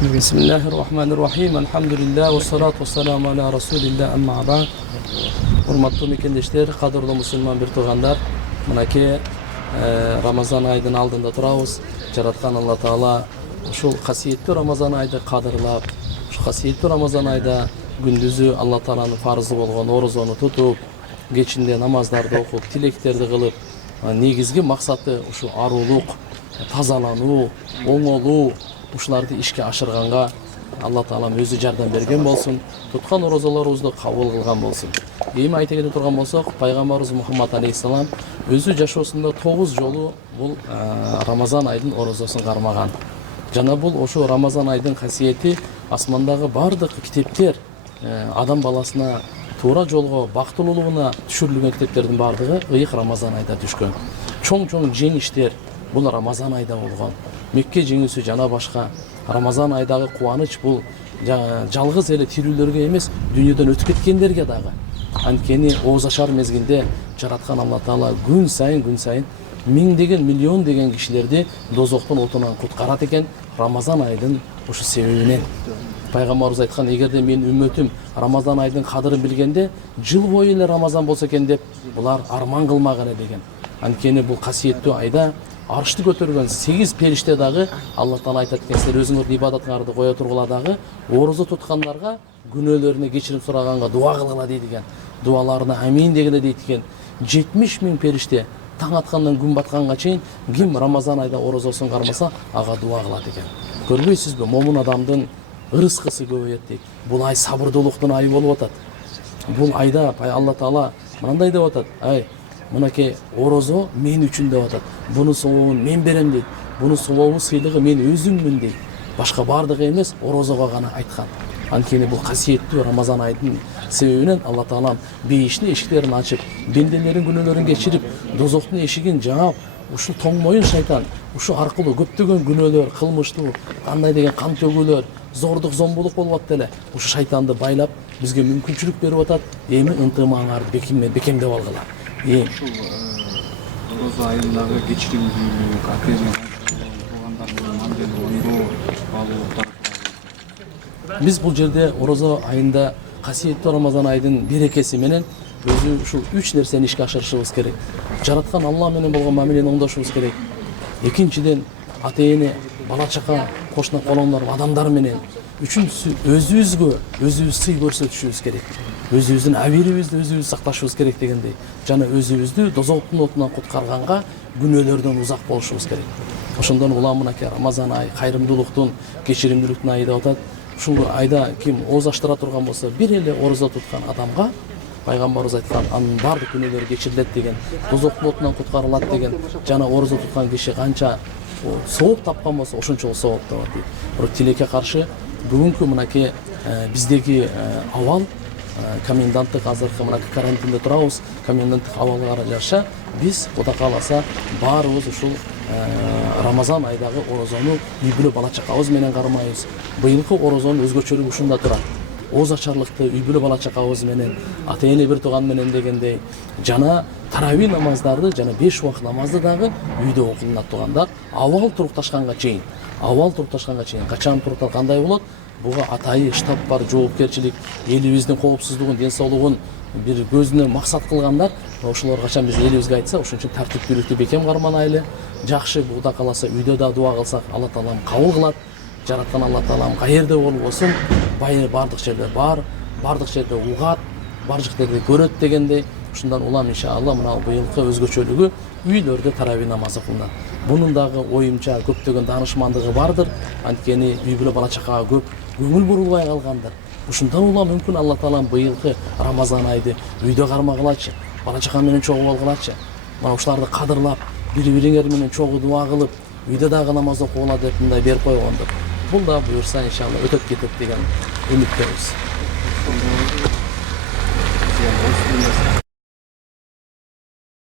Bismillahirrahmanirrahim. Elhamdülillah ve salatu vesselamu ala Resulillah amma ba'd. Hurmatlı mekendештер, qadırlı musulman bir tuğanlar. Mınaki Ramazan ayının aldığında turabız. Jaratkan Allah Taala şu qasiyetli Ramazan ayda qadırlap, şu qasiyetli Ramazan ayda gündüzü Allah Taala'nın farzı bolğon orozonu tutup, geçinde namazlarda okup, tileklerdi kılıp, negizgi maksatı şu aruluk, tazalanu, oңолуу ушуларды ишке ашырганга Алла Таалам өзү жардам берген болсун, туткан орозолорубузду кабыл кылган болсун. Эми айта кете турган болсок, пайгамбарыбыз Мухаммад алейхиссалам өзү жашоосунда 9 жолу бул Рамазан айдын орозосун кармаган. Жана бул ошо Рамазан айдын касиети асмандагы бардык китептер адам баласына туура жолго, бактылуулугуна түшүрүлгөн китептердин бардыгы ыйык Рамазан айда түшкөн. Чоң жеңиштер бул Рамазан айда болгон. Мекке жеңүүсү жана башка. Рамазан айдагы кубаныч бул жалгыз эле тирүүлөргө эмес, дүйнөдөн өтүп кеткендерге дагы. Анткени ооз ачар мезгилде жараткан Алла Таала күн сайын миңдеген, миллион деген кишилерди дозоктун отунан куткарат экен Рамазан айдын ушу себебинен. Пайгамбарыбыз айткан, эгерде менин үммөтүм Рамазан айдын кадырын билгенде, жыл бою эле Рамазан болсо экен деп, булар арман кылмаган экен. Анткени бул касиеттүү айда арышты көтөргөн 8 периште дагы Алла Таала айтат экен, силер өзүңөрдүн ибадатыңарды коя тургула дагы орозо туткандарга күнөөлөрүнө кечирим сураганга дуа кылгыла дейт экен. Дуаларына амин дегенде дейт экен. 70 000 периште таң аткандан күн батканга чейин ким Рамазан айда орозосун кармаса, ага дуа кылат экен. Көрбөйсүзбү, момун адамдын ырыскысы көбөйөт дейт. Бул ай сабырдуулуктун айы болуп атат. Бул айда Алла Таала мындай деп атат: "Ай, мынакей орозо мен үчүн деп атат. Буну сообун мен берем дейт. Буну сообу сыйлыгы мен өзүммүн дейт. Башка бардыгы эмес, орозого гана айткан." Анткени бул касиеттүү Рамазан айдын себебинен Алла Таалам бейиштин эшиктерин ачып, бенделердин күнөөлөрүн кечирип, дозоктун эшигин жаап, ушул тоң моюн шайтан ушу аркылуу көптөгөн күнөөлөр, кылмыштуу, кандай деген кан төгүүлөр, зордук, зомбулук болуп атты эле. Ушу шайтанды байлап, бизге мүмкүнчүлүк берип атат. Эми ынтымаңарды бекемдеп алгыла. Ушул орозо айындагы кечиримдүүлүк, атеизм туугандар менен мамиле оңдоо алууттар. Биз бул жерде орозо айында касиеттүү Рамазан айдын берекеси менен өзү ушул 3 нерсени ишке ашырышыбыз керек. Жараткан Алла менен болгон мамилени оңдошубуз керек. Экинчиден, ата-эне, бала чака, кошуна колоңдор адамдар менен. Үчүнчүсү, өзүбүзгө сый көрсөтүшүбүз керек. Өзүбүздүн абийирибизди өзүбүз сакташыбыз керек дегендей. Жана өзүбүздү дозоктун отунан куткарганга, күнөөлөрдөн узак болушубуз керек. Ошондон улам мынакей Рамазан ай кайрымдуулуктун, кечиримдүүлүктүн айы деп атат. Ушул айда ким ооз аштыра турган болсо, бир эле орозо туткан адамга пайгамбарыбыз айткан, анын бардык күнөөлөрү кечирилет деген, дозоктун отунан куткарылат деген. Жана орозо туткан киши канча сооп тапкан болсо, ошончо сооп табат дейт. Бирок тилекке каршы бүгүнкү мынакей биздеги абал, коменданттык азыркы мынакей карантинде турабыз. Коменданттык абалга жараша биз Кудай кааласа баарыбыз ушул Рамазан айдагы орозону үй бүлө бала чакабыз менен кармайбыз. Быйылкы орозонун өзгөчөлүгү ушунда турат. Ооз ачарлыкты үй бүлө бала чакабыз менен, ата-эне бир тууган менен дегендей, жана тарави намаздарды, жана 5 убакыт намазды дагы үйдө окулунат туугандар. Абал турукташканга чейин. Качан туруктар кандай болот? Буга атайы штаб бар, жоопкерчилик, элибиздин коопсуздугун, ден соолугун бир көзүнө максат кылгандар. Ошолор качан биз элибизге айтса, ошончо тартиптүүлүктү бекем карманайлы. Жакшы, Кудай кааласа үйдө да дуа кылсак, Алла Таалам кабыл кылат. Жараткан Алла Таалам каерде болбосун, бардык жерде бар, бардык жерде угат, бардык жерде көрөт дегендей. Ушундан улам иншалла мына быйылкы өзгөчөлүгү үйлөрдө тарави намаз окулат. Бунун дагы оюмча көптөгөн данышмандыгы бардыр. Анткени үй бүлө бала чакага көп көңүл бурулбай калгандыр. Ушундан улам мүмкүн Алла Таалам быйылкы Рамазан айды үйдө кармагылачы, бала чака менен чогуу алгылачы. Мына ушуларды кадырлап, бири-бириңер менен чогуу дуа кылып, үйдө дагы намаз окугула деп мындай берип койгондур. Бул да буюрса иншалла өтөп кетет деген үмүттөбүз.